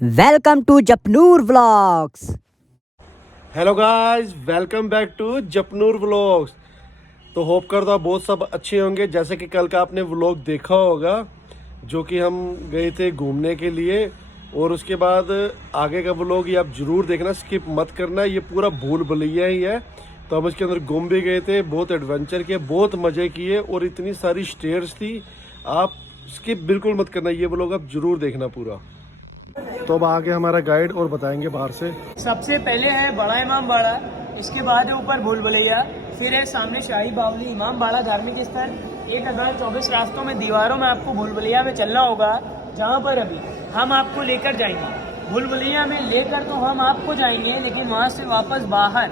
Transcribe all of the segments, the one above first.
Welcome to Japnoor vlogs. Hello guys, welcome back to Japnoor vlogs. तो hope करता हूँ बहुत सब अच्छे होंगे। जैसे कि कल का आपने व्लॉग देखा होगा, जो कि हम गए थे घूमने के लिए, और उसके बाद आगे का व्लॉग ये आप जरूर देखना, स्किप मत करना। ये पूरा भूल भुलैया ही है। तो हम इसके अंदर घूम भी गए थे, बहुत एडवेंचर किए, बहुत मज़े किए, और इतनी सारी स्टेयर्स थी। आप स्किप बिल्कुल मत करना, ये व्लॉग आप जरूर देखना पूरा। तो अब आगे हमारा गाइड और बताएंगे बाहर से। सबसे पहले है बड़ा इमाम बाड़ा, इसके बाद है ऊपर भूल भुलैया, फिर है सामने शाही बावली, इमाम बाड़ा धार्मिक स्थल। 1024 रास्तों में दीवारों में आपको भूल भुलैया में चलना होगा, जहाँ पर अभी हम आपको लेकर जाएंगे। भूल भुलैया में लेकर तो हम आपको जाएंगे, लेकिन वहाँ से वापस बाहर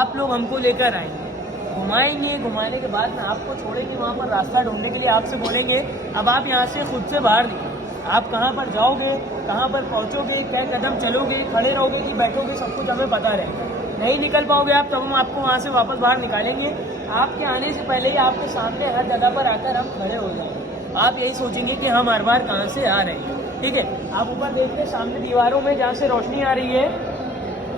आप लोग हमको लेकर आएंगे, घुमाएंगे। घुमाने के बाद में आपको छोड़ेंगे वहाँ पर रास्ता ढूंढने के लिए। आपसे बोलेंगे अब आप यहाँ से खुद से बाहर निकलो, आप कहाँ पर जाओगे, कहाँ पर पहुँचोगे, क्या कदम चलोगे, खड़े रहोगे कि बैठोगे, सब कुछ हमें पता रहेगा। नहीं निकल पाओगे आप, तब हम आपको वहाँ से वापस बाहर निकालेंगे। आपके आने से पहले ही आपके सामने हर जगह पर आकर हम खड़े हो जाएंगे। आप यही सोचेंगे कि हम हर बार कहाँ से आ रहे हैं। ठीक है, आप ऊपर देख रहे सामने दीवारों में जहाँ से रोशनी आ रही है,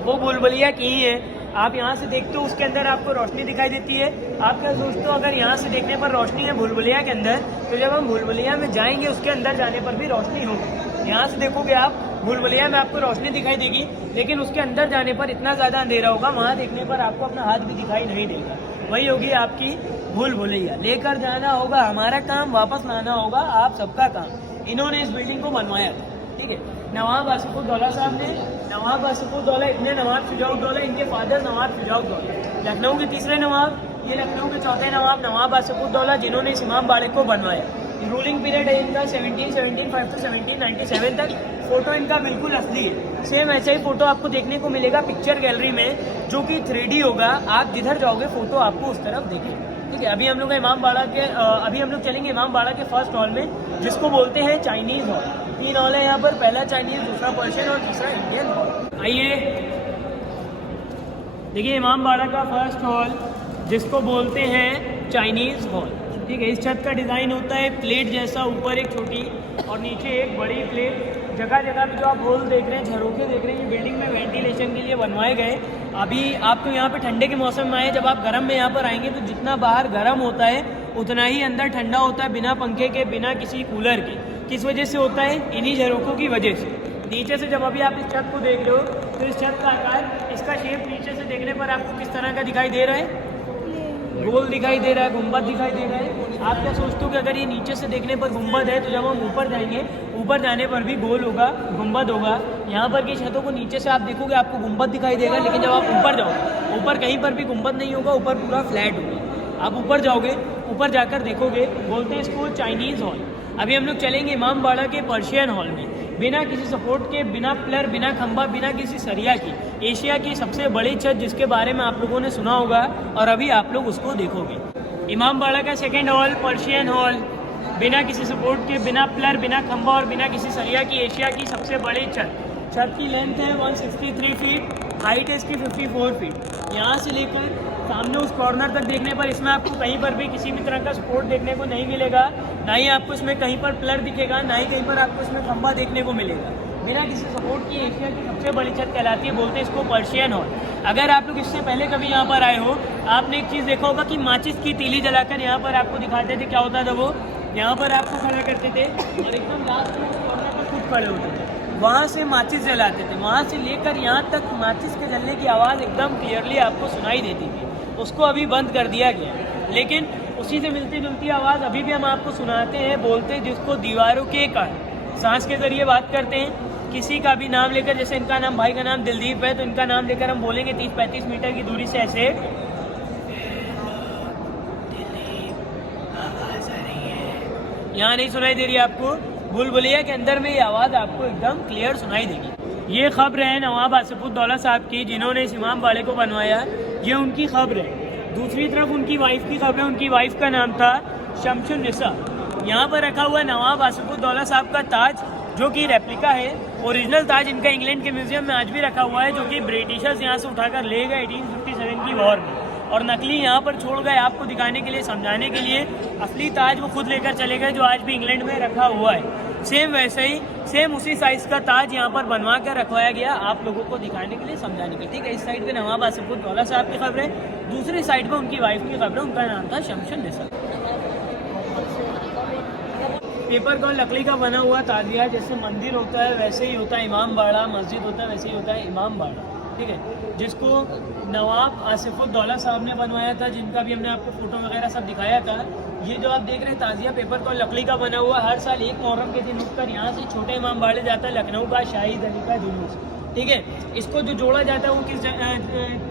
वो भूल भुलैया की ही है। आप यहाँ से देखते हो, उसके अंदर आपको रोशनी दिखाई देती है। आप क्या सोचते हो, अगर यहाँ से देखने पर रोशनी है भूल भुलैया के अंदर, तो जब हम भूल भुलैया में जाएंगे उसके अंदर जाने पर भी रोशनी होगी। यहाँ से देखोगे आप, भूल भुलैया में आपको रोशनी दिखाई देगी, लेकिन उसके अंदर जाने पर इतना ज़्यादा अंधेरा होगा, वहाँ देखने पर आपको अपना हाथ भी दिखाई नहीं देगा। वही होगी आपकी भूल भुलैया। लेकर जाना होगा हमारा काम, वापस लाना होगा आप सबका काम। इन्होंने इस बिल्डिंग को बनवाया था। ठीक है, नवाब आसिफुद्दौला साहब ने, नवाब आसिफुद्दौला इतने नवाब शुजाउद्दौला, इनके फादर नवाब शुजाउद्दौला, लखनऊ के तीसरे नवाब, ये लखनऊ के चौथे नवाब नवाब आसिफुद्दौला, जिन्होंने इस इमाम बाड़े को बनवाया। रूलिंग पीरियड है इनका 1775 से 1797 तक। फोटो इनका बिल्कुल असली है, सेम ऐसा ही फोटो आपको देखने को मिलेगा पिक्चर गैलरी में, जो कि 3D होगा। आप जिधर जाओगे फोटो आपको उस तरफ देखेगा। ठीक है, अभी हम लोग इमाम बाड़ा के अभी हम लोग चलेंगे इमाम बाड़ा के फर्स्ट हॉल में, जिसको बोलते हैं चाइनीज हॉल। 3 हॉल है यहाँ पर, पहला चाइनीज, दूसरा पर्शियन और तीसरा इंडियन हॉल। आइए देखिए इमाम बाड़ा का फर्स्ट हॉल, जिसको बोलते हैं चाइनीज हॉल। ठीक है, इस छत का डिज़ाइन होता है प्लेट जैसा, ऊपर एक छोटी और नीचे एक बड़ी प्लेट। जगह जगह पे जो आप होल देख रहे हैं, झरोखे देख रहे हैं, ये बिल्डिंग में वेंटिलेशन के लिए बनवाए गए। अभी आप तो यहाँ पे ठंडे के मौसम में आए, जब आप गर्म में यहाँ पर आएंगे तो जितना बाहर गर्म होता है उतना ही अंदर ठंडा होता है, बिना पंखे के, बिना किसी कूलर के। किस वजह से होता है? इन्हीं झरोखों की वजह से। नीचे से जब अभी आप इस छत को देख रहे हो, तो इस छत का आकार, इसका शेप नीचे से देखने पर आपको किस तरह का दिखाई दे रहा है? गोल दिखाई दे रहा है, गुंबद दिखाई दे रहा है। आप क्या सोचते हो कि अगर ये नीचे से देखने पर गुंबद है, तो जब हम ऊपर जाएंगे, ऊपर जाने पर भी गोल होगा, गुंबद होगा। यहाँ पर की छतों को नीचे से आप देखोगे आपको गुंबद दिखाई देगा, लेकिन जब आप ऊपर जाओगे, ऊपर कहीं पर भी गुंबद नहीं होगा, ऊपर पूरा फ्लैट होगा। आप ऊपर जाओगे, ऊपर जाकर देखोगे, बोलते हैं इसको चाइनीज हॉल। अभी हम लोग चलेंगे इमाम बाड़ा के पर्शियन हॉल में, बिना किसी सपोर्ट के, बिना पिलर, बिना खंभा, बिना किसी सरिया की, एशिया की सबसे बड़ी छत, जिसके बारे में आप लोगों ने सुना होगा और अभी आप लोग उसको देखोगे। इमाम बाड़ा का सेकेंड हॉल, पर्शियन हॉल, बिना किसी सपोर्ट के, बिना पिलर, बिना खंभा और बिना किसी सरिया की, एशिया की सबसे बड़ी छत। छत की लेंथ है 163 फीट, हाइट है इसकी 54 फीट। यहाँ से लेकर सामने उस कॉर्नर तक देखने पर इसमें आपको कहीं पर भी किसी भी तरह का सपोर्ट देखने को नहीं मिलेगा, ना ही आपको इसमें कहीं पर पिलर दिखेगा, ना ही कहीं पर आपको इसमें खंभा देखने को मिलेगा। बिना किसी सपोर्ट की एशिया की सबसे बड़ी छत कहलाती है, बोलते हैं इसको पर्शियन हॉल। अगर आप लोग इससे पहले कभी यहाँ पर आए हो, आपने एक चीज़ देखा होगा कि माचिस की तीली जलाकर यहाँ पर आपको दिखाते थे। क्या होता था वो? यहाँ पर आपको खड़ा करते थे और एकदम लास्ट में कॉर्नर पर खुद खड़े होते थे, वहाँ से माचिस जलाते थे। वहाँ से लेकर यहाँ तक माचिस के जलने की आवाज़ एकदम क्लियरली आपको सुनाई देती थी। उसको अभी बंद कर दिया गया, लेकिन उसी से मिलती जुलती आवाज़ अभी भी हम आपको सुनाते हैं, बोलते हैं, जिसको दीवारों के कारण सांस के ज़रिए बात करते हैं। किसी का भी नाम लेकर, जैसे इनका नाम, भाई का नाम दिलदीप है, तो इनका नाम लेकर हम बोलेंगे 30-35 मीटर की दूरी से ऐसे, यहाँ नहीं सुनाई दे रही आपको। भूल भुलैया के अंदर में ये आवाज़ आपको एकदम क्लियर सुनाई देगी। ये खबर है नवाब आसिफुद्दौला साहब की, जिन्होंने इस इमाम बाड़े को बनवाया। ये उनकी खबर है। दूसरी तरफ उनकी वाइफ की खबर है। उनकी वाइफ का नाम था शमशुन्निसा। यहाँ पर रखा हुआ नवाब आसिफुद्दौला साहब का ताज, जो कि रेप्लिका है। ओरिजिनल ताज इनका इंग्लैंड के म्यूजियम में आज भी रखा हुआ है, जो कि ब्रिटिशर्स यहाँ से उठाकर ले गए 1857 की वॉर में, और नकली यहाँ पर छोड़ गए आपको दिखाने के लिए, समझाने के लिए। असली ताज वो खुद लेकर चले गए, जो आज भी इंग्लैंड में रखा हुआ है। सेम वैसे ही सेम उसी साइज का ताज यहाँ पर बनवा कर रखवाया गया आप लोगों को दिखाने के लिए, समझाने के लिए। ठीक है, इस साइड पे नवाब आसिफुद्दौला साहब की खबर है, दूसरी साइड पे उनकी वाइफ की खबर है, उनका नाम था शमशद निसा। पेपर का लकड़ी का बना हुआ ताजिया, जैसे मंदिर होता है वैसे ही होता है इमाम बाड़ा, मस्जिद होता है वैसे ही होता है इमाम बाड़ा। ठीक है, जिसको नवाब आसिफुद्दौला साहब ने बनवाया था, जिनका भी हमने आपको फोटो वगैरह सब दिखाया था। ये जो आप देख रहे हैं ताजिया पेपर का लकड़ी का बना हुआ, हर साल 1 मुहर्रम के दिन उठकर यहाँ से छोटे इमाम बाड़े जाता है लखनऊ का शाहिद अली का जुलूस। ठीक है, इसको जो जोड़ा जाता है वो किस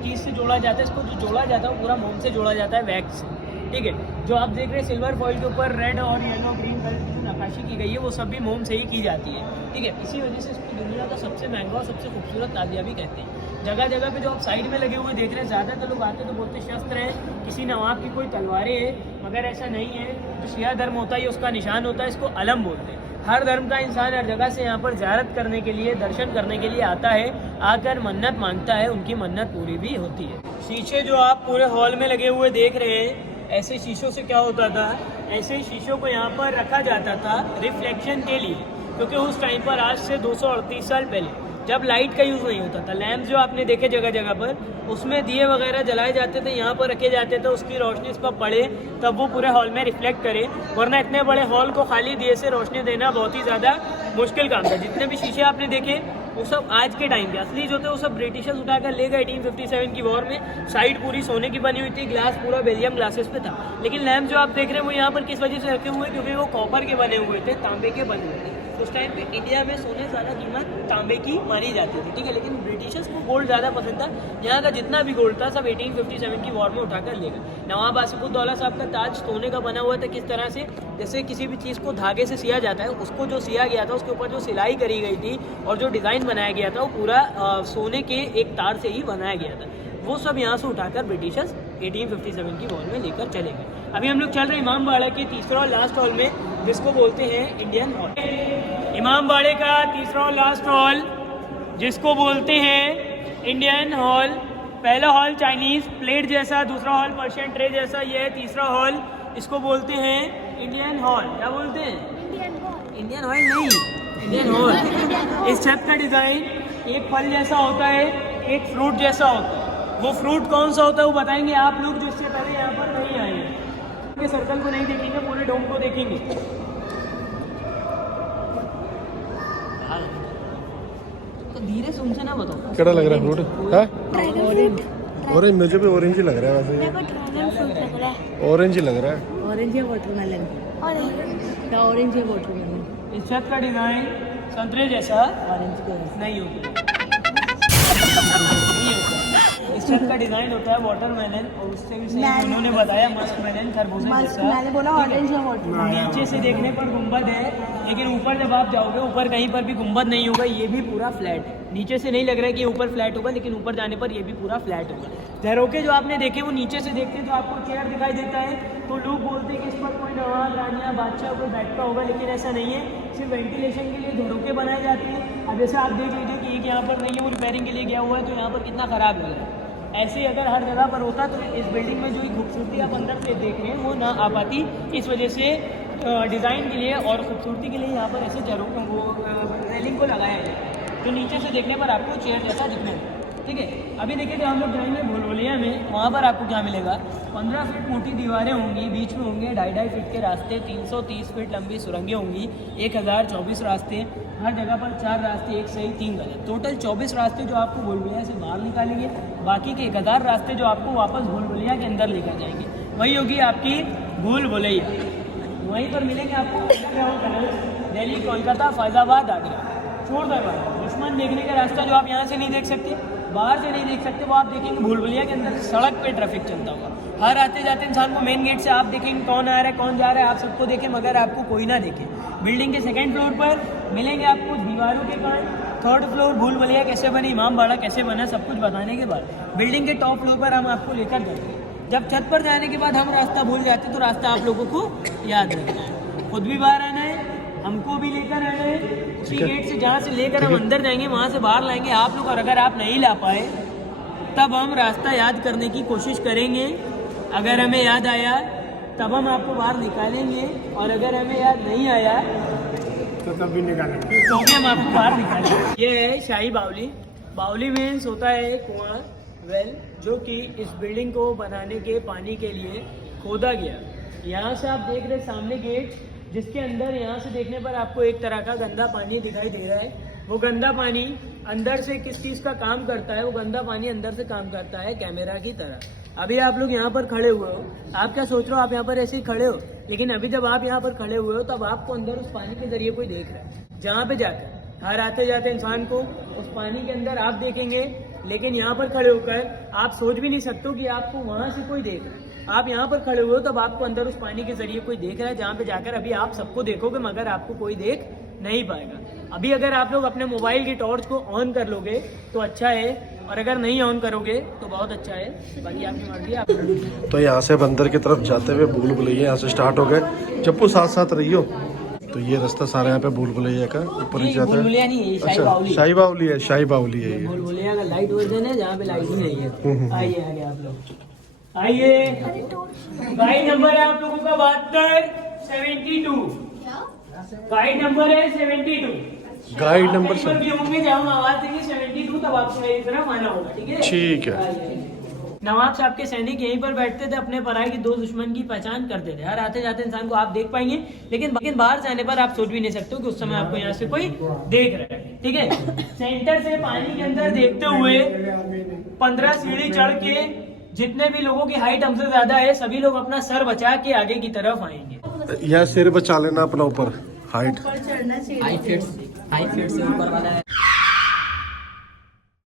चीज़ से जोड़ा जाता है, इसको जो जोड़ा जाता है वो पूरा मोम से जोड़ा जाता है, वैक्स से। ठीक है, जो आप देख रहे हैं सिल्वर फॉइल के ऊपर रेड और येलो ग्रीन कलर की जो नक्काशी की गई है वो सब भी मोम से ही की जाती है। ठीक है, इसी वजह से इसको दुनिया का सबसे महंगा और सबसे खूबसूरत ताजिया भी कहते हैं। जगह जगह पे जो आप साइड में लगे हुए देख रहे हैं, ज़्यादातर लोग आते तो बोलते शस्त्र हैं, किसी नवाब की कोई तलवारें हैं, मगर ऐसा नहीं है। जो शिया धर्म होता है ये उसका निशान होता है, इसको अलम बोलते हैं। हर धर्म का इंसान हर जगह से यहाँ पर ज़ियारत करने के लिए, दर्शन करने के लिए आता है, आकर मन्नत मांगता है, उनकी मन्नत पूरी भी होती है। शीशे जो आप पूरे हॉल में लगे हुए देख रहे हैं, ऐसे शीशों से क्या होता था, ऐसे शीशों को यहाँ पर रखा जाता था रिफ्लेक्शन के लिए, क्योंकि उस टाइम पर आज से 238 साल पहले जब लाइट का यूज़ नहीं होता था, लैंप जो आपने देखे जगह जगह पर, उसमें दिए वगैरह जलाए जाते थे, यहाँ पर रखे जाते थे, उसकी रोशनी इस पर पड़े तब वो पूरे हॉल में रिफ्लेक्ट करे, वरना इतने बड़े हॉल को खाली दिए से रोशनी देना बहुत ही ज़्यादा मुश्किल काम था। जितने भी शीशे आपने देखे वो सब आज के टाइम के, असली जो थे वो सब ब्रिटिशर्स उठाकर ले गए 1857 की वॉर में। साइड पूरी सोने की बनी हुई थी, ग्लास पूरा बेलियम ग्लासेस पे था। लेकिन लैंप जो आप देख रहे हैं वो यहाँ पर किस वजह से रखे हुए, क्योंकि वो कॉपर के बने हुए थे, तांबे के बने हुए थे। उस टाइम पे इंडिया में सोने ज़्यादा कीमत तांबे की मानी जाती थी। ठीक है, लेकिन ब्रिटिशर्स को गोल्ड ज़्यादा पसंद था, यहाँ का जितना भी गोल्ड था सब 1857 की वॉर में उठाकर ले गए। नवाब आसिफुद्दौला साहब का ताज सोने का बना हुआ था, किस तरह से, जैसे किसी भी चीज़ को धागे से सिया जाता है, उसको जो सिया गया था उसके ऊपर जो सिलाई करी गई थी और जो डिज़ाइन बनाया गया था वो पूरा सोने के एक तार से ही बनाया गया था। वो सब यहाँ से उठाकर ब्रिटिशर्स 1857 की वॉर में लेकर चले गए। अभी हम लोग चल रहे हैं इमाम बाड़े के तीसरा और लास्ट हॉल में, जिसको बोलते हैं इंडियन हॉल। इमाम बाड़े का तीसरा और लास्ट हॉल जिसको बोलते हैं इंडियन हॉल। पहला हॉल चाइनीज़ प्लेट जैसा, दूसरा हॉल पर्शियन ट्रे जैसा, ये है तीसरा हॉल, इसको बोलते हैं इंडियन हॉल। क्या बोलते हैं? इंडियन हॉल नहीं, इंडियन हॉल। इस छत का डिज़ाइन एक फल जैसा होता है, एक फ्रूट जैसा होता है। वो फ्रूट कौन सा होता है वो बताएंगे आप लोग जिससे पहले यहाँ पर नहीं आए हैं। सर्कल को नहीं देखेंगे, पूरे डोम को देखेंगे। तो धीरे से उनसे ना बताओ केड़ा लग रहा है फ्रूट? हाँ, ऑरेंज, मुझे भी ऑरेंज ही लग रहा है वैसे। मेरे को ड्रैगन फ्रूट लग रहा है। ऑरेंज ही लग रहा है। ऑरेंज या वाटरमेलन? ऑरेंज। या ऑरेंज या वाटरमेलन? इस छत का डिजाइन संतरे जैसा ऑरेंज को नहीं होता, नहीं होता। इस छत का डिजाइन होता है वाटरमेलन, और उससे भी सही उन्होंने बताया मस्क मेलन, खरबूजे जैसा। मैंने बोला ऑरेंज या वाटरमेलन। नीचे से देखने पर गुंबद है, लेकिन ऊपर जब आप जाओगे ऊपर कहीं पर भी गुंबद नहीं होगा, ये भी पूरा फ्लैट है। नीचे से नहीं लग रहा है कि ऊपर फ्लैट होगा, लेकिन ऊपर जाने पर ये भी पूरा फ्लैट होगा। झरोके जो आपने देखे वो नीचे से देखते तो आपको चेयर दिखाई देता है, तो लोग बोलते हैं कि इस पर कोई नवाब, रानिया, बादशाह कोई बैठता होगा, लेकिन ऐसा नहीं है। सिर्फ वेंटिलेशन के लिए झरोके बनाए जाते हैं। अब जैसे आप देख लीजिए कि एक यहाँ पर नहीं है, वो रिपेयरिंग के लिए गया हुआ है, तो यहाँ पर कितना ख़राब लग रहा है। ऐसे ही अगर हर जगह पर होता तो इस बिल्डिंग में जो खूबसूरती आप अंदर से देख रहे हैं वो ना आ पाती। इस वजह से डिज़ाइन के लिए और ख़ूबसूरती के लिए यहाँ पर ऐसे झरोकों वो रेलिंग को लगाया है, जो नीचे से देखने पर आपको चेयर जैसा दिखने लगे। ठीक है, अभी देखिए जब हम लोग जाएंगे भूलभुलैया में, वहाँ पर आपको क्या मिलेगा? 15 फीट मोटी दीवारें होंगी, बीच में होंगे 2.5 फीट के रास्ते, 330 फीट लंबी सुरंगें होंगी, 1024 रास्ते, हर जगह पर 4 रास्ते, एक सही 3 गलत, टोटल 24 रास्ते जो आपको भूलभुलैया से बाहर निकालेंगे। बाकी के 1000 रास्ते जो आपको वापस भूलभुलैया के अंदर लेकर जाएंगे, वही होगी आपकी भूलभुलैया। वहीं पर मिलेंगे आपको दिल्ली, कोलकाता, फैजाबाद, आगरा, चोर दरवाजा, दुश्मन देखने का रास्ता जो आप यहाँ से नहीं देख सकते, बाहर से नहीं देख सकते, वो आप देखेंगे भूलभुलैया के अंदर सड़क पे ट्रैफिक चलता होगा। हर आते जाते इंसान को मेन गेट से आप देखेंगे कौन आ रहा है कौन जा रहा है, आप सबको देखें मगर आपको कोई ना देखे। बिल्डिंग के 2nd फ्लोर पर मिलेंगे आपको दीवारों के कारण। 3rd फ्लोर भूलभुलैया कैसे बनी, इमाम बाड़ा कैसे बना, सब कुछ बताने के बाद बिल्डिंग के टॉप फ्लोर पर हम आपको लेकर जाएंगे। जब छत पर जाने के बाद हम रास्ता भूल जाते तो रास्ता आप लोगों को याद रखना है, खुद भी बाहर आना है, हमको भी लेकर आना है। उसी गेट से जहाँ से लेकर हम अंदर जाएंगे वहाँ से बाहर लाएंगे आप लोग, और अगर आप नहीं ला पाए तब हम रास्ता याद करने की कोशिश करेंगे। अगर हमें याद आया तब हम आपको बाहर निकालेंगे, और अगर हमें याद नहीं आया तो तब भी निकालेंगे। तो भी हम आपको बाहर निकालेंगे। ये है शाही बावली। बावली मीन्स होता है कुआं, वेल, जो कि इस बिल्डिंग को बनाने के पानी के लिए खोदा गया। यहाँ से आप देख रहे सामने गेट, जिसके अंदर यहाँ से देखने पर आपको एक तरह का गंदा पानी दिखाई दे रहा है। वो गंदा पानी अंदर से किस चीज़ का काम करता है? वो गंदा पानी अंदर से काम करता है कैमरा की तरह। अभी आप लोग यहाँ पर खड़े हुए हो, आप क्या सोच रहे हो? आप यहाँ पर ऐसे ही खड़े हो, लेकिन अभी जब आप यहाँ पर खड़े हुए हो तब आपको अंदर उस पानी के जरिए कोई देख रहा है। जहाँ पे जाकर हर आते जाते इंसान को उस पानी के अंदर आप देखेंगे, लेकिन यहाँ पर खड़े होकर आप सोच भी नहीं सकते हो कि आपको वहाँ से कोई देख रहा है। आप यहाँ पर खड़े हुए हो तब आपको अंदर उस पानी के जरिए कोई देख रहा है, जहाँ पे जाकर अभी आप सबको देखोगे मगर आपको कोई देख नहीं पाएगा। अभी अगर आप लोग अपने मोबाइल की टॉर्च को ऑन कर लोगे तो अच्छा है, और अगर नहीं ऑन करोगे तो बहुत अच्छा है, बाकी आपकी मर्जी। आप तो यहाँ से अब अंदर की तरफ जाते हुए भूल भुलैया यहाँ से स्टार्ट हो गए। जप्पू साथ साथ रहियो। तो ये रास्ता सारा यहाँ पे भूल भुलैया का ऊपर ही जाता है। नहीं है, शाही बावली। शाही बावली है, शाही बावली है ये। भूल-भुलैया का लाइट वर्जन है, जहाँ पे लाइट ही नहीं है। आइए आगे आप लोग आइए। गाइड नंबर है आप लोगों का 72 गाइड नंबर है 72। गाइड नंबर भी होंगे जब हम आवाज देंगे 72 तब आपको मेरी तरफ आना होगा, ठीक है? ठीक है। नवाब साहब के सैनिक यहीं पर बैठते थे, अपने पराये की दो दुश्मन की पहचान करते थे। हर आते जाते इंसान को आप देख पाएंगे, लेकिन बाहर जाने पर आप सोच भी नहीं सकते हो कि उस समय आपको यहाँ से कोई देख रहा है, ठीक है? सेंटर से पानी के अंदर देखते हुए 15 सीढ़ी चढ़ के जितने भी लोगों की हाइट हमसे ज्यादा है, सभी लोग अपना सर बचा के आगे की तरफ आएंगे। यह सिर बचा लेना अपना ऊपर हाइट। हाई फीट से ऊपर वाला है।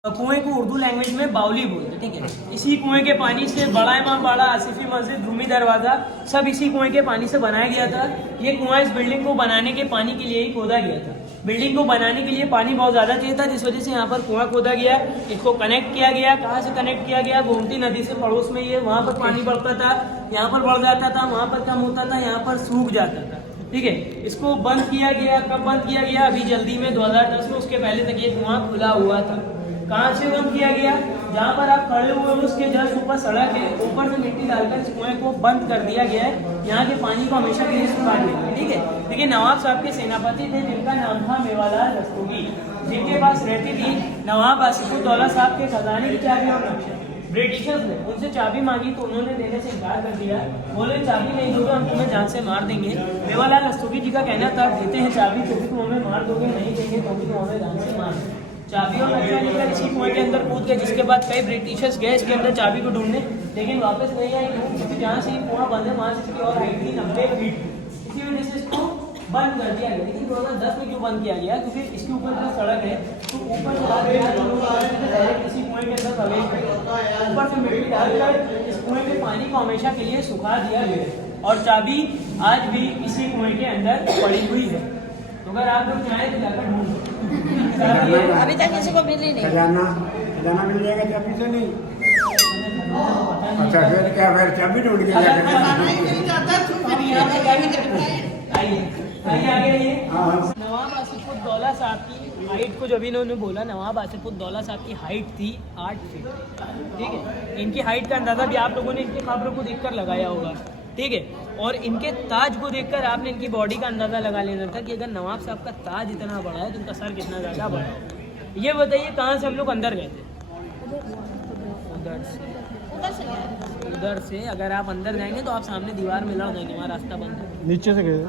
कुएं को उर्दू लैंग्वेज में बावली बोलते, ठीक है? इसी कुएं के पानी से बड़ा इमाम बाड़ा, आसिफी मस्जिद, रूमी दरवाजा सब इसी कुएं के पानी से बनाया गया था। ये कुआं इस बिल्डिंग को बनाने के पानी के लिए ही खोदा गया था। बिल्डिंग को बनाने के लिए पानी बहुत ज्यादा चाहिए था, जिस वजह से यहाँ पर कुआं खोदा गया। इसको कनेक्ट किया गया। कहाँ से कनेक्ट किया गया? गोमती नदी से पड़ोस में ये, वहाँ पर पानी बढ़ता था, यहाँ पर बढ़ जाता था, वहाँ पर कम होता था, यहाँ पर सूख जाता था, ठीक है? इसको बंद किया गया। कब बंद किया गया? अभी जल्दी में 2010 में। उसके पहले तक ये कुआं खुला हुआ था। कहाँ से बंद किया गया? जहाँ पर आप खड़े हुए हो उसके जस्ट ऊपर सड़क है, ऊपर से मिट्टी डालकर इस कुएं को बंद कर दिया गया है। यहाँ के पानी को हमेशा के लिए सुखा दिया गया, ठीक है? देखिए, नवाब साहब के सेनापति थे जिनका नाम था मेवालाल दस्तगीर, जिनके पास रहती थी नवाब आसिफुद्दौला साहब के खजाने की चाबी और नक्शा। ब्रिटिशर्स ने उनसे चाबी मांगी तो उन्होंने देने से इनकार कर दिया। बोले चाबी नहीं दोगे हम तुम्हें जान से मार देंगे। मेवालाल दस्तगीर जी का कहना था, देते हैं चाबी तो भी तुम हमें मार दोगे, नहीं देंगे तो भी तुम हमें जान से मार दोगे। चाबी और नक्शा लेकर इसी कुएं के अंदर कूद गए, जिसके बाद कई ब्रिटिशर्स गए इसके अंदर चाबी को ढूंढने, लेकिन वापस नहीं आए, क्योंकि जहाँ से कुआं बंद है वहाँ से इसकी और हाइट थी 90 फीट। इसी वजह से इसको बंद कर दिया गया। लेकिन 2010 में क्यों बंद किया गया? क्योंकि इसके ऊपर जो सड़क है तो ऊपर डायरेक्ट इसी कुएं के अंदर प्रवेश कर, ऊपर से मिट्टी डालकर इस कुएं के पानी को हमेशा के लिए सुखा दिया गया। और चाबी आज भी इसी कुएं के अंदर पड़ी हुई है। तो अगर आप लोग चाहें तो जाकर ढूंढ लो। अभी तक किसी को मिली नहीं। खजाना मिल जाएगा चाबी से नहीं? अच्छा, फिर क्या? फिर चाबी ढूंढ के नवाब आसिफुद्दौला साहब की हाइट को जब इन्होंने बोला, नवाब आसिफुद्दौला साहब की हाइट थी 8 फीट, ठीक है? इनकी हाइट का अंदाजा भी आप लोगों ने इनकी खबरों को देखकर लगाया होगा, ठीक है? और इनके ताज को देखकर आपने इनकी बॉडी का अंदाजा लगा लेना था कि अगर नवाब साहब का ताज इतना बड़ा है तो उनका सर कितना ज़्यादा बड़ा है। ये बताइए कहाँ से हम लोग अंदर गए थे? उधर से। अगर आप अंदर जाएंगे तो आप सामने दीवार में लड़ जाएंगे, वहाँ रास्ता बंद है। नीचे से गए?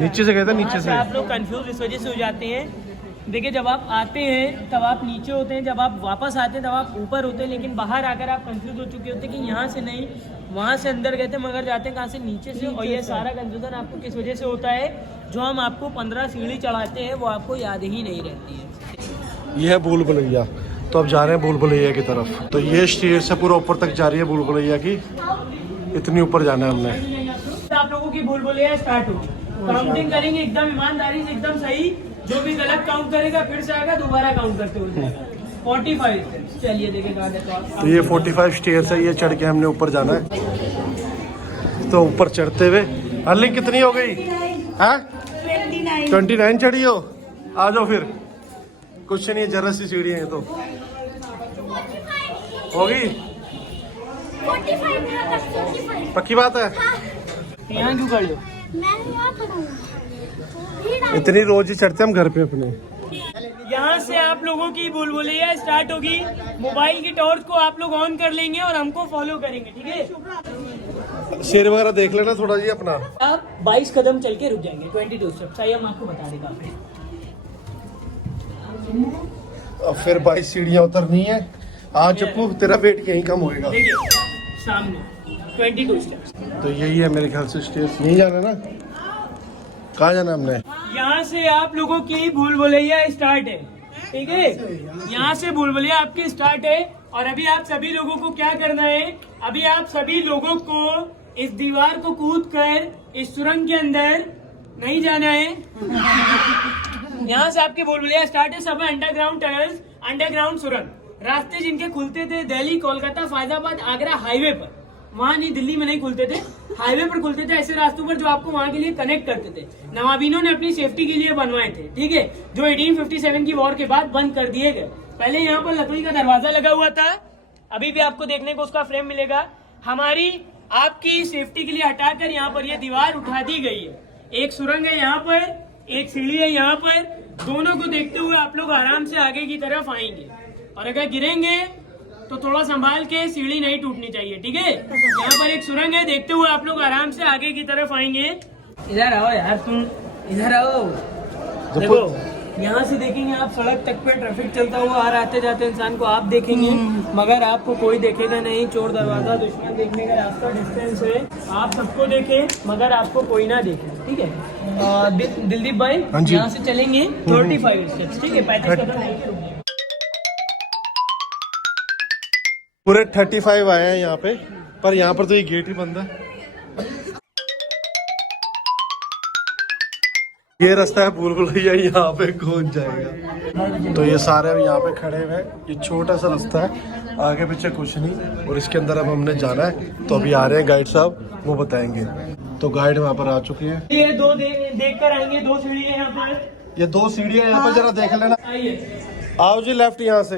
नीचे से गए थे। नीचे से आप लोग कंफ्यूज इस वजह से हो जाते हैं। देखिए, जब आप आते हैं तब आप नीचे होते हैं, जब आप वापस आते हैं तब आप ऊपर होते हैं, लेकिन बाहर आकर आप कंफ्यूज हो चुके होते हैं कि यहाँ से नहीं वहाँ से अंदर गए थे, मगर जाते हैं कहाँ से? नीचे से। और ये सारा कंफ्यूजन आपको किस वजह से होता है? जो हम आपको 15 सीढ़ी चढ़ाते हैं वो आपको याद ही नहीं रहती है। ये है भूल भुलैया। तो अब जा रहे हैं भूल भुलैया की तरफ। तो ये स्टेज से पूरा ऊपर तक जा रही है भूल भुलैया की। इतनी ऊपर जाना है हमने। आप लोगों की भूल भुलैया स्टार्ट होगी। काउंटिंग करेंगे एकदम ईमानदारी से, एकदम सही। जो भी गलत काउंट करेगा फिर से आएगा, दोबारा काउंट करते हुए 45। चलिए देखिए, तो ये 45 स्टेयर्स है, ये चढ़ के हमने ऊपर जाना है। तो ऊपर चढ़ते हुए अर्लिंग कितनी हो गई? 29 चढ़ी हो? आ जाओ फिर, कुछ नहीं, जरा सी सीढ़ी है तो होगी। 45 पक्की बात है? यहाँ क्यों खड़े हो? इतनी रोज ही चढ़ते हम घर पे अपने। यहाँ से आप लोगों की बुलबुलिया स्टार्ट होगी। मोबाइल की टॉर्च को आप लोग ऑन कर लेंगे और हमको फॉलो करेंगे, ठीक है? शेर वगैरह देख लेना थोड़ा जी अपना। आप 22 कदम चल के रुक जाएंगे, 22 स्टेप्स। आइए हम आपको बता देगा। अब फिर 22 सीढ़ियाँ उतरनी है। आज चप्पू तेरा वेट यहीं कम होएगा। देखिए सामने 22 स्टेप्स। तो यही है मेरे ख्याल से स्टेज। यहीं जाना है ना? कहाँ जाना है हमने? यहाँ से आप लोगों की भूलभुलैया स्टार्ट है, ठीक है? यहाँ से भूलभुलैया आपकी स्टार्ट है। और अभी आप सभी लोगों को क्या करना है? अभी आप सभी लोगों को इस दीवार को कूद कर इस सुरंग के अंदर नहीं जाना है। यहाँ से आपकी भूलभुलैया स्टार्ट है। सब अंडरग्राउंड टनल्स, अंडरग्राउंड सुरंग। रास्ते जिनके खुलते थे दिल्ली, कोलकाता, फैजाबाद, आगरा हाईवे पर, वहाँ नहीं, दिल्ली में नहीं खुलते थे, हाईवे पर खुलते थे ऐसे रास्तों पर जो आपको वहाँ के लिए कनेक्ट करते थे। नवाबीनों ने अपनी सेफ्टी के लिए बनवाए थे, ठीक है? जो 1857 की वॉर के बाद बंद कर दिए गए। पहले यहाँ पर लकड़ी का दरवाजा लगा हुआ था, अभी भी आपको देखने को उसका फ्रेम मिलेगा। हमारी आपकी सेफ्टी के लिए हटाकर यहाँ पर यह दीवार उठा दी गई है। एक सुरंग है यहाँ पर, एक सीढ़ी है यहाँ पर। दोनों को देखते हुए आप लोग आराम से आगे की तरफ आएंगे और अगर गिरेंगे तो थोड़ा संभाल के, सीढ़ी नहीं टूटनी चाहिए, ठीक है? यहाँ पर एक सुरंग है, देखते हुए आप लोग आराम से आगे की तरफ आएंगे। इधर आओ यार, तुम इधर आओ। देखो यहाँ से देखेंगे आप सड़क तक पे ट्रैफिक चलता हुआ हर आते जाते इंसान को आप देखेंगे, मगर आपको कोई देखेगा नहीं। चोर दरवाजा, दुश्मन देखने का रास्ता, डिस्टेंस है। आप सबको देखें मगर आपको कोई ना देखे, ठीक है? दिलदीप भाई यहाँ से चलेंगे 35 स्टेप्स, ठीक है? 35 कदम लेके रुक जाएंगे। पूरे 35 आए हैं यहाँ पे, पर यहाँ पर तो ये गेट ही बंद है। ये रास्ता है भूलभुलैया, यहाँ पे कौन जाएगा? तो ये सारे अब यहाँ पे खड़े हुए हैं। ये छोटा सा रास्ता है, आगे पीछे कुछ नहीं, और इसके अंदर अब हमने जाना है। तो अभी आ रहे हैं गाइड साहब, वो बताएंगे। तो गाइड वहाँ पर आ चुके हैं। ये दो देख कर आएंगे, 2 सीढ़ी है यहाँ पर। ये 2 सीढ़ियाँ यहाँ पर, जरा देख लेना। आइए, आओ जी लेफ्ट यहाँ से।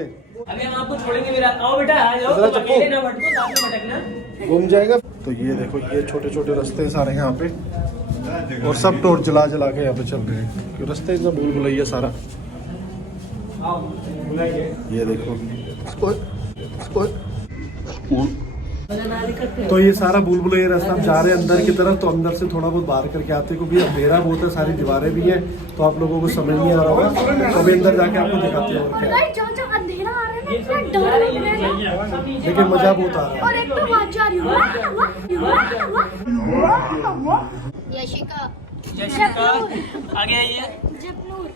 अभी हम आपको छोड़ेंगे। मेरा आओ बेटा, आ जाओ, तुम अकेले ना भटको, साथ में भटकना। घूम जाएगा। तो ये देखो, ये छोटे छोटे रास्ते सारे यहाँ पे, और सब टॉर्च जला जला के यहाँ पे चल रहे हैं, क्योंकि रास्ते इतना भूलभुलैया सारा। ये देखो तो ये सारा भूलभुलैया रास्ता हम जा रहे हैं अंदर की तरफ। तो अंदर से थोड़ा बहुत बाहर करके आते हैं, क्योंकि अंधेरा बहुत है, सारी दीवारें भी हैं, तो आप लोगों को समझ नहीं आ रहा होगा। तो अभी अंदर जाके आपको दिखाते हैं और क्या है। अंधेरा आ रहा है ना, इतना डर लग रहा है, लेकिन मजा बहुत आ रहा है। और एक तो आवाज आ रही है। यशिका आगे आइए। जपनूर।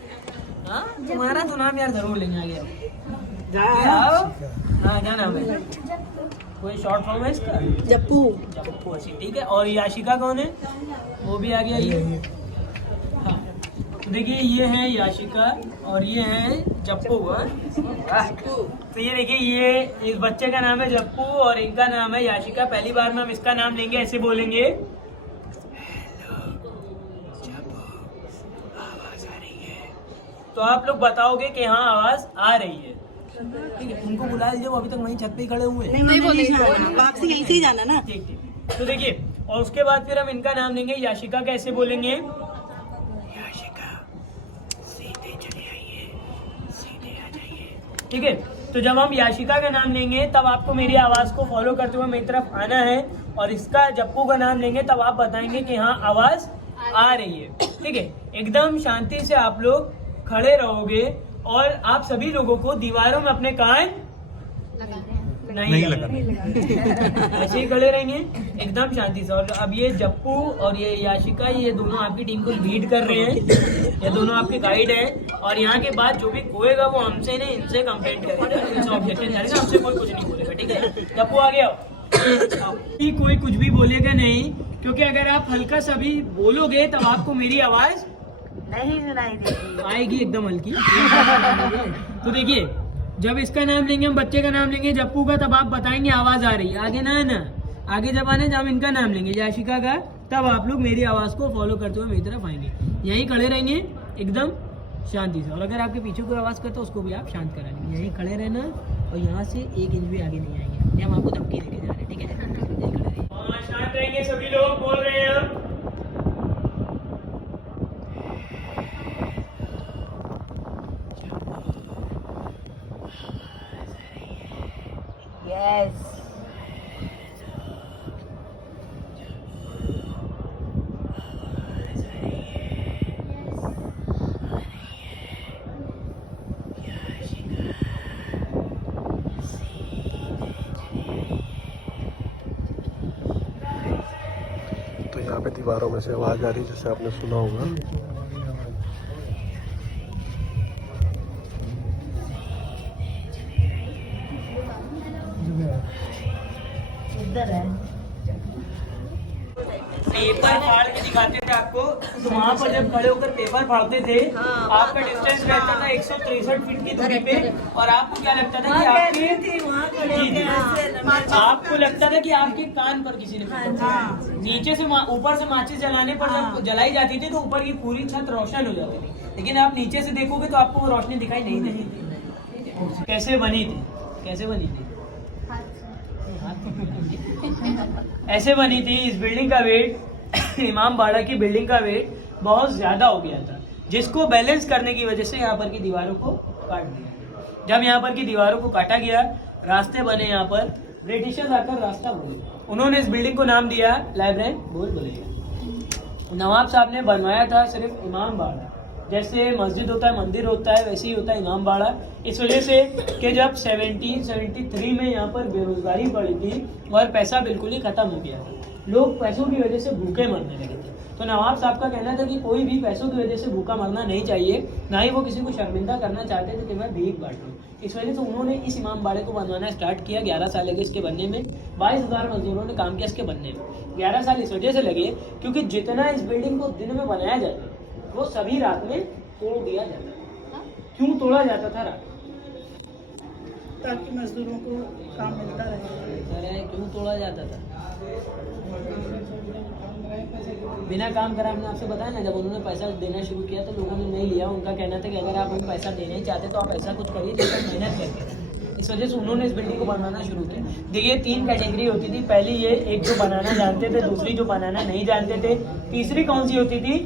हाँ, तुम्हारा तो नाम यार जरूर लेंगे आगे आओ। हाँ, क्या नाम है? कोई शॉर्ट फॉर्म है इसका? जप्पू। जप्पू, अच्छी, ठीक है। और याशिका कौन है? वो भी आगे आइए। हाँ, तो देखिए ये है याशिका और ये है जप्पू। तो ये देखिए, ये इस बच्चे का नाम है जप्पू और इनका नाम है याशिका। पहली बार में हम इसका नाम लेंगे, ऐसे बोलेंगे, तो आप लोग बताओगे कि हाँ आवाज आ रही है, ठीक है? उनको बुला लीजिए, वो अभी तक वहीं छत पे ही खड़े हुए हैं। नहीं बोलेगा, बाप से यहीं से ही जाना ना। ठीक ठीक। तो देखिए, और उसके बाद फिर हम इनका नाम लेंगे। याशिका कैसे बोलेंगे? याशिका, सीधे चले आइए, सीधे आ जाइए, ठीक है? तो जब हम याशिका का नाम लेंगे तब आपको मेरी आवाज को फॉलो करते हुए मेरी तरफ आना है, और इसका जप्पू का नाम लेंगे तब आप बताएंगे कि हाँ आवाज आ रही है, ठीक है? एकदम शांति से आप लोग खड़े रहोगे और आप सभी लोगों को दीवारों में अपने कान नहीं लगाने, ऐसे ही खड़े रहेंगे एकदम शांति से। और अब ये जप्पू और ये याशिका, ये दोनों आपकी टीम को लीड कर रहे हैं, ये दोनों आपके गाइड हैं। और यहाँ के बाद जो भी खोएगा वो हमसे नहीं, इनसे कंप्लेंट करेगा, इनसे ऑब्जेक्शन करेगा, हमसे कोई कुछ नहीं बोलेगा, ठीक है? जप्पू आ गया। कोई कुछ भी बोलेगा नहीं, क्योंकि अगर आप हल्का सा भी बोलोगे तब आपको मेरी आवाज नहीं सुनाई देगी, आएगी एकदम हल्की। तो देखिए, जब इसका नाम लेंगे, हम बच्चे का नाम लेंगे जप्पू का, तब आप बताएंगे आवाज आ रही है। आगे ना आना, आगे जब आने, जब इनका नाम लेंगे याशिका का, तब आप लोग मेरी आवाज को फॉलो करते हुए मेरी तरफ आएंगे। यहीं खड़े रहेंगे एकदम शांति से, और अगर आपके पीछे कोई आवाज करता है उसको भी आप शांत करा लेंगे। यहीं खड़े रहना और यहाँ से 1 इंच भी आगे नहीं आएंगे। ये हम आपको धमकी देके जा रहे हैं, ठीक है? शांत रहेंगे सभी लोग, बोल रहे हैं हम यस तो यहाँ पे दीवारों में से आवाज आ रही है, जैसे आपने सुना होगा। इधर है। पेपर फाड़ के दिखाते थे आपको, तो वहाँ पर जब खड़े होकर पेपर फाड़ते थे आपका डिस्टेंस रहता था 163 फीट की दूरी पे, और आपको क्या लगता था कि आपके आपको लगता था कि आपके कान पर किसी ने नीचे से ऊपर से माचिस जलाने पर जब जलाई जाती थी तो ऊपर की पूरी छत रोशन हो जाती थी, लेकिन आप नीचे से देखोगे तो आपको वो रोशनी दिखाई नहीं देती। कैसे बनी थी, कैसे बनी थी? ऐसे बनी थी। इस बिल्डिंग का वेट इमाम बाड़ा की बिल्डिंग का वेट बहुत ज्यादा हो गया था, जिसको बैलेंस करने की वजह से यहाँ पर की दीवारों को काट दिया। जब यहाँ पर की दीवारों को काटा गया, रास्ते बने, यहाँ पर ब्रिटिशर्स आकर रास्ता बोले, उन्होंने इस बिल्डिंग को नाम दिया लाइब्रेरी बोलेगा। नवाब साहब ने बनवाया था सिर्फ इमाम बाड़ा, जैसे मस्जिद होता है, मंदिर होता है, वैसे ही होता है इमाम बाड़ा। इस वजह से कि जब 1773 में यहाँ पर बेरोजगारी बढ़ी थी और पैसा बिल्कुल ही खत्म हो गया था, लोग पैसों की वजह से भूखे मरने लगे थे, तो नवाब साहब का कहना था कि कोई भी पैसों की वजह से भूखा मरना नहीं चाहिए, ना ही वो किसी को शर्मिंदा करना चाहते थे कि मैं भीख बांटूं। इस वजह से उन्होंने इस इमाम बाड़े को बनवाना स्टार्ट किया। 11 साल लगे इसके बनने में, 22,000 मजदूरों ने काम किया इसके बनने में। 11 साल इस वजह से लगे क्योंकि जितना इस बिल्डिंग को दिन में बनाया जाता वो सभी रात में तोड़ दिया जाता। क्यों तोड़ा जाता था रात? ताकि मजदूरों को काम मिलता रहे। क्यों तोड़ा जाता था? बिना काम करा, हमने आपसे बताया ना, जब उन्होंने पैसा देना शुरू किया तो लोगों ने नहीं लिया। उनका कहना था कि अगर आप हमें पैसा देना ही चाहते तो आप ऐसा कुछ करिए जिसका मेहनत करके। इस वजह से उन्होंने इस बिल्डिंग को बनवाना शुरू किया। देखिए 3 कैटेगरी होती थी, पहली ये एक जो बनाना जानते थे, दूसरी जो बनाना नहीं जानते थे, तीसरी कौन सी होती थी?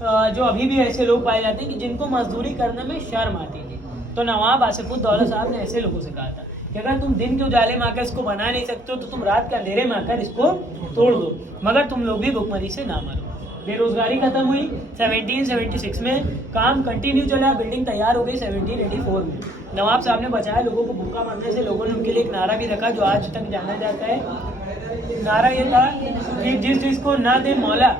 जो अभी भी ऐसे लोग पाए जाते हैं कि जिनको मजदूरी करने में शर्म आती थी। तो नवाब आसिफुद्दौला साहब ने ऐसे लोगों से कहा था कि अगर तुम दिन के उजाले में आकर इसको बना नहीं सकते हो तो तुम रात के अंधेरे में आकर इसको तोड़ दो, मगर तुम लोग भी भुखमरी से ना मरो। बेरोजगारी खत्म हुई 1776 में, काम कंटिन्यू चला, बिल्डिंग तैयार हो गई 1784 में। नवाब साहब ने बचाया लोगों को भूखा मरने से। लोगों ने उनके लिए एक नारा भी रखा जो आज तक जाना जाता है। नारा ये था कि जिस जिसको ना दे मौला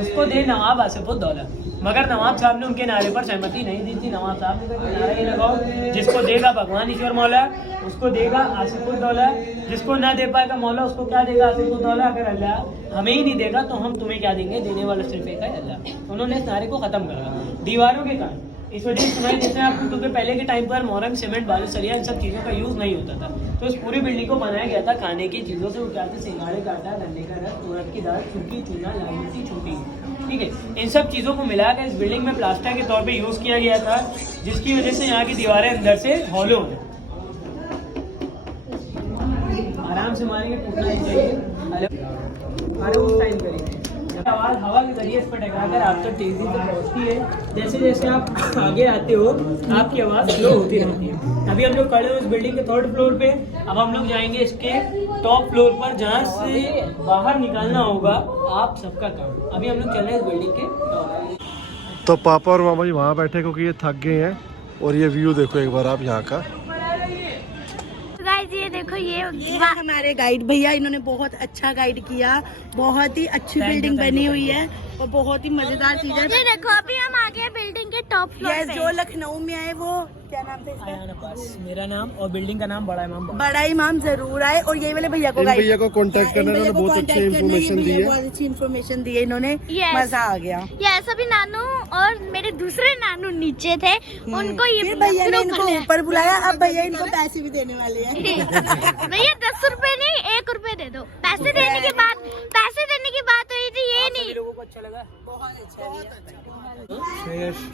उसको दे नवाब आसिफुद्दौला। मगर नवाब साहब ने उनके नारे पर सहमति नहीं दी थी। नवाब साहब ने कहा नारा ये लगाओ, जिसको देगा भगवान ईश्वर मौला उसको देगा आसिफुद्दौला, जिसको ना दे पाएगा मौला उसको क्या देगा आसिफुद्दौला। अगर अल्लाह हमें ही नहीं देगा तो हम तुम्हें क्या देंगे, देने वाला सिर्फ एक है अल्लाह। उन्होंने इस नारे को खत्म करा दीवारों के कारण। इस वजह से मैं जैसे आपको, क्योंकि पहले के टाइम पर मोरंग, सीमेंट, बालू, सरिया इन सब चीज़ों का यूज़ नहीं होता था, तो इस पूरी बिल्डिंग को बनाया गया था खाने की चीज़ों से। वो क्या थे? सिंगाड़े का आटा, गन्ने का रस, उड़द की दाल, चूकी, चूना, लाल मिर्ची, छोटी, ठीक है। इन सब चीज़ों को मिलाकर इस बिल्डिंग में प्लास्टर के तौर पे यूज़ किया गया था, जिसकी वजह से यहाँ की दीवारें अंदर से हॉलो हैं। आराम से मारेंगे, टूटना नहीं चाहिए। अरे उस टाइम करेंगे आवाज़ हवा के जरिए इस पर टकराकर आप तक तेजी से पहुँचती है। जैसे जैसे आप आगे आते हो आपकी आवाज़ स्लो होती रहती है। अभी हम लोग खड़े हो इस बिल्डिंग के 3rd फ्लोर पे। अब हम लोग जाएंगे इसके टॉप फ्लोर पर, जहाँ से बाहर निकालना होगा आप सबका काम। अभी हम लोग चल रहे हैं इस बिल्डिंग के टॉप। तो पापा और मामा जी वहाँ बैठे क्योंकि ये थक गए हैं। और ये व्यू देखो एक बार आप यहाँ का। गाइस ये देखो, ये हमारे गाइड भैया, इन्होंने बहुत अच्छा गाइड किया। बहुत ही अच्छी बिल्डिंग बनी हुई है और बहुत ही मजेदार चीज है। ये देखो अभी हम आ गए बिल्डिंग के टॉप फ्लोर पे। जो लखनऊ में आए वो क्या नाम था इसका? आयाना पास मेरा नाम, और बिल्डिंग का नाम बड़ा इमाम। बड़ा इमाम जरूर आए। और ये वाले भैया को भैया को कांटेक्ट करने में बहुत अच्छी इन्फॉर्मेशन दी है। बहुत अच्छी इन्फॉर्मेशन दी है इन्होंने। मजा आ गया। ये सभी नानू और मेरे दूसरे नानू नीचे थे, उनको ये भैया ने इनको ऊपर बुलाया। अब भैया इनको पैसे भी देने वाले हैं। भैया 10 रुपए नहीं 1 रुपए दे दो। पैसे देने की बात हुई थी, ये नहीं। लोगों को अच्छा लगा, बहुत अच्छा।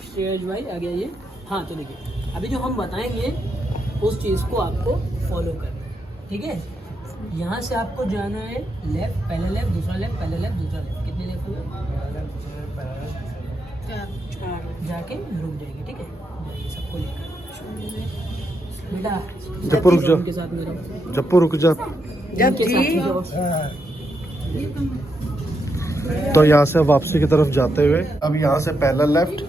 श्रेयस भाई आ गया ये। हाँ तो देखिए अभी जो हम बताएंगे उस चीज़ को आपको फॉलो करना है, ठीक है। यहाँ से आपको जाना है लेफ्ट, पहले लेफ्ट, दूसरा लेफ्ट, पहले लेफ्ट, दूसरा लेफ्ट। कितने लेफ्ट हुए? जाके रुक जाएंगे, ठीक है। जाइए सबको लेकर बेटा जप्पू रुक जा, उनके साथ मेरा जप्पू रुक जा। जब जी तो यहाँ से वापसी की तरफ जाते हुए अब यहाँ से पहला लेफ्ट,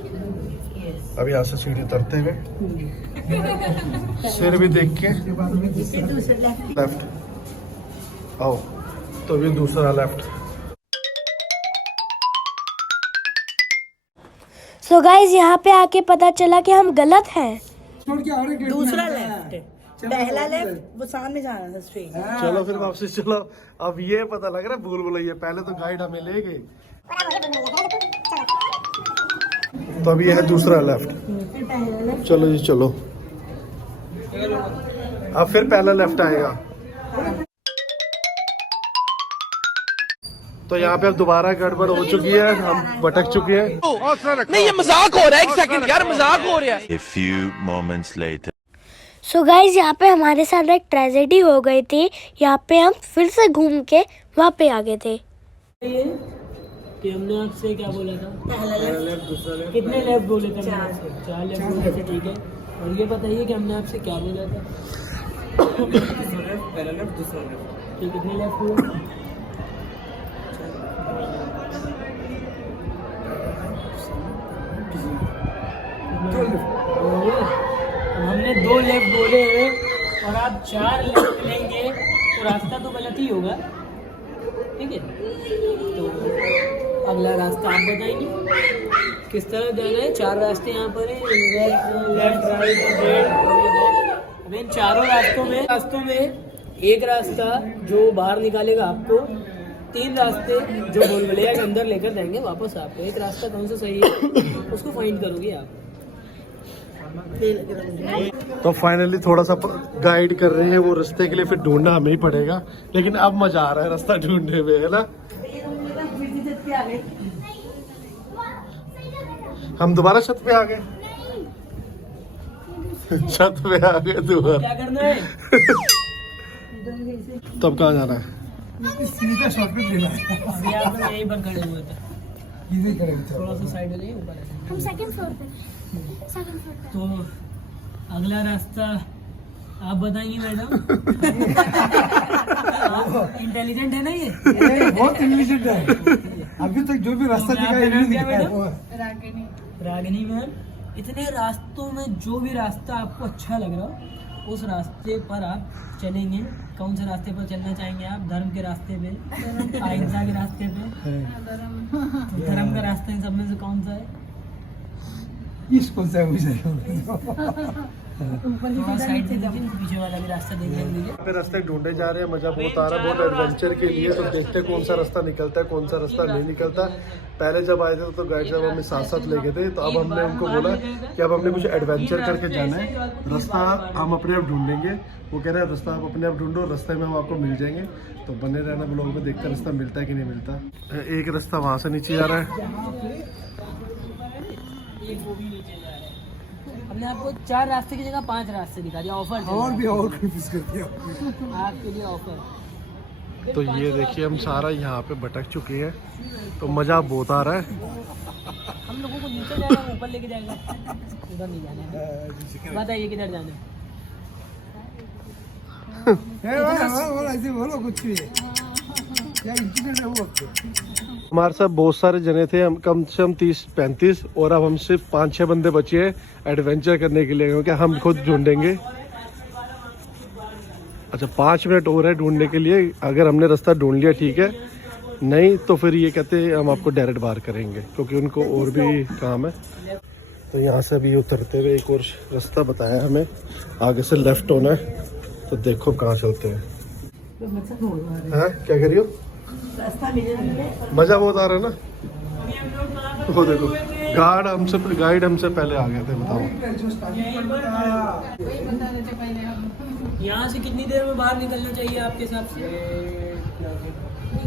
अब यहाँ से सीढ़ी उतरते हुए सिर भी देख के लेफ्ट आओ, तो ये दूसरा लेफ्ट। सो गाइस यहाँ पे आके पता चला कि हम गलत हैं। दूसरा लेफ्ट, पहला लेफ्ट वो सामने जाना था स्ट्रेट। चलो फिर वापसी चलो। अब ये पता लग रहा है भूल भुलैया, पहले तो गाइड हमें ले गई। तो अब ये है दूसरा लेफ्ट। चलो जी चलो, अब फिर पहला लेफ्ट आएगा। तो यहाँ पे अब दोबारा गड़बड़ हो चुकी है, हम भटक चुके हैं। नहीं ये मजाक हो रहा है, एक सेकंड यार मजाक हो रहा है। A few moments later. So guys यहाँ पे हमारे साथ एक ट्रेजेडी हो गई थी। यहाँ पे हम फिर से घूम के वहाँ पे आ गए थे। कि हमने आपसे क्या बोला था? पहला लेफ्ट दूसरा लेफ्ट। कितने लेफ्ट बोले थे? 4 लेफ्ट बोले थे, ठीक है। और ये बताइए कि हमने आपसे क्या बोला था? पहला लेफ्ट दूसरा लेफ्ट, ठीक। कितने लेफ्ट हुए? हमने 2 लेफ्ट बोले हैं और आप 4 लेफ्ट लेंगे तो रास्ता तो गलत ही होगा, ठीक है। तो अगला रास्ता आप बताएंगे किस तरफ जाना है। 4 रास्ते यहाँ पर हैं, लेफ्ट राइट रेड। अब इन चारों रास्तों में एक रास्ता जो बाहर निकालेगा आपको, 3 रास्ते जो भूलभुलैया के अंदर लेकर जाएंगे वापस आपको। एक रास्ता कौन सा सही है उसको फाइंड करोगे आप। तो फाइनली थोड़ा सा गाइड कर रहे हैं वो रास्ते के लिए, फिर ढूंढना हमें ही पड़ेगा। लेकिन अब मजा आ रहा है रास्ता ढूंढने में, है ना। हम दोबारा छत पे आ गए। छत पे आ गए दोबारा। क्या करना है? तब कहाँ जाना है? सीधा शॉर्टकट लेना है। अभी आप यहीं पर खड़े हुए थे, इधर करेंगे। थोड़ा सा साइड में ऊपर है। हम सेकंड फ्लोर पे। तो अगला रास्ता आप बताइए मैडम। इंटेलिजेंट है ना ये? बहुत इंटेलिजेंट है। अभी तक जो भी रास्ता दिखा है नहीं दिखा है। रागिनी मैम, इतने रास्तों में जो भी रास्ता आपको अच्छा लग रहा हो उस रास्ते पर आप चलेंगे। कौन से रास्ते पर चलना चाहेंगे आप? धर्म के रास्ते पे, अहिंसा के रास्ते पे, धर्म का रास्ता इन सब में से कौन सा है? इसको से थोड़ा साइड से देखिए, पीछे वाला भी रास्ता देख लीजिए। रास्ते ढूंढे जा रहे हैं, मजा बहुत आ रहा है, बहुत एडवेंचर के लिए। तो देखते हैं कौन सा रास्ता निकलता है, कौन सा रास्ता नहीं निकलता। पहले जब आए थे तो गाइड साहब हमें साथ साथ ले गए थे, तो अब हमने उनको बोला कि अब हमने कुछ एडवेंचर करके जाना है, रास्ता हम अपने आप ढूंढेंगे। वो कह रहे हैं रास्ता आप अपने आप ढूंढो, रास्ते में हम आपको मिल जाएंगे। तो बने रहना ब्लॉग में, देखते रास्ता मिलता है कि नहीं मिलता। एक रास्ता वहाँ से नीचे जा रहा है, हमने आपको 4 रास्ते की जगह 5 रास्ते दिखा दिया। ऑफर और भी और कंफ्यूज कर दिया आपके लिए ऑफर। तो ये देखिए हम सारा यहाँ पे भटक चुके हैं, तो मज़ा बहुत आ रहा है। हम लोगों को नीचे जाना है, ऊपर लेके जाएगा, उधर नहीं जाना है। बताइए किधर जाना है? ऐसे बोलो कुछ भी क्या इंसिडेंट है वो। हमारे साथ बहुत सारे जने थे, हम कम से कम 30-35, और अब हम सिर्फ 5-6 बंदे बचे हैं एडवेंचर करने के लिए, क्योंकि हम खुद ढूंढेंगे। अच्छा 5 मिनट और है ढूंढने के लिए। अगर हमने रास्ता ढूंढ लिया ठीक है, नहीं तो फिर ये कहते हैं हम आपको डायरेक्ट बाहर करेंगे, क्योंकि उनको और भी काम है। तो यहाँ से अभी उतरते हुए एक और रास्ता बताया हमें, आगे से लेफ्ट होना है। तो देखो कहाँ चलते हैं। हाँ क्या कह रही हो? मजा बहुत आ रहा है ना। तो देखो गाइड हमसे पहले आ गए थे। बताओ यहाँ से कितनी देर में बाहर निकलना चाहिए आपके हिसाब से?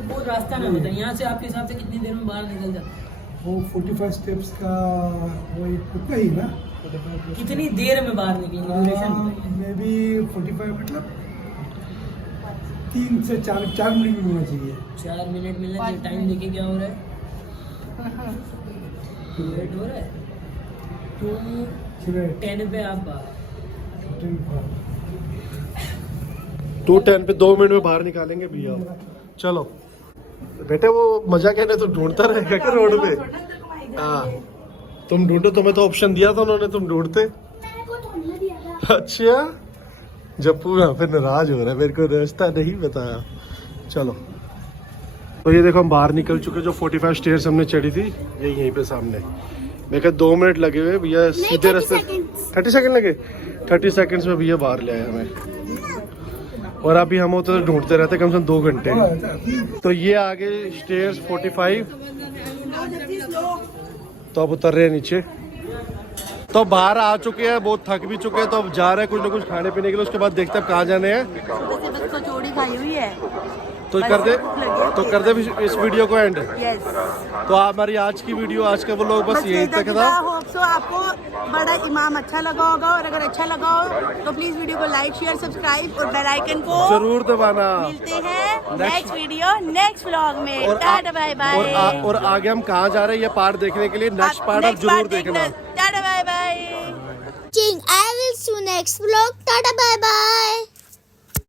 वो रास्ता ना बताइए, यहाँ से आपके हिसाब से कितनी देर में बाहर निकल जाता है? वो 45 स्टेप्स का वो उतना ही ना। कितनी देर में बाहर निकलेंगे? मे बी 45 मतलब 3 से 4 मिनट में होना चाहिए। 4 मिनट मिलना चाहिए। टाइम देखिए क्या हो रहा है, लेट हो रहा है। 2:10 पे आप बाहर। 2:10 पे 2 मिनट में बाहर निकालेंगे भैया। चलो बेटे, वो मजा कहने तो ढूंढता रहेगा क्या रोड पे? हाँ, तुम ढूंढो, तुम्हें तो ऑप्शन दिया था उन्होंने, तुम ढूंढते। अच्छा, जप्पू यहाँ पे नाराज हो रहा है, मेरे को रास्ता नहीं बताया। चलो, तो ये देखो हम बाहर निकल चुके। जो 45 स्टेयर्स हमने चढ़ी थी ये यहीं पे सामने। मैं कहा 2 मिनट लगे हुए भैया, सीधे रास्ते 30 सेकंड लगे। 30 सेकंड्स में भैया बाहर ले आए हमें। और अभी हम होते तो ढूंढते रहते कम से कम 2 घंटे। तो ये आगे स्टेयर्स 45, तो अब उतर रहे हैं नीचे। तो बाहर आ चुके हैं, बहुत थक भी चुके हैं, तो अब जा रहे हैं कुछ ना कुछ खाने पीने के लिए। उसके बाद देखते हैं कहाँ जाने हैं। बस कचौड़ी खाई हुई है। तो कर दे इस वीडियो को एंड। यस। तो हमारी आज की वीडियो, आज का व्लॉग बस यहीं तक था। होप सो आपको बड़ा इमाम अच्छा लगा होगा, और अगर अच्छा लगा हो तो प्लीज वीडियो को लाइक, शेयर, सब्सक्राइब और बेल आइकन को जरूर दबाना। मिलते हैं नेक्स्ट वीडियो, नेक्स्ट व्लॉग में। Tata bye bye. और आगे हम कहाँ जा रहे हैं ये पार्ट देखने के लिए नेक्स्ट पार्ट आप जरूर देखना। Tata bye bye. I will see you next vlog. Tata bye bye.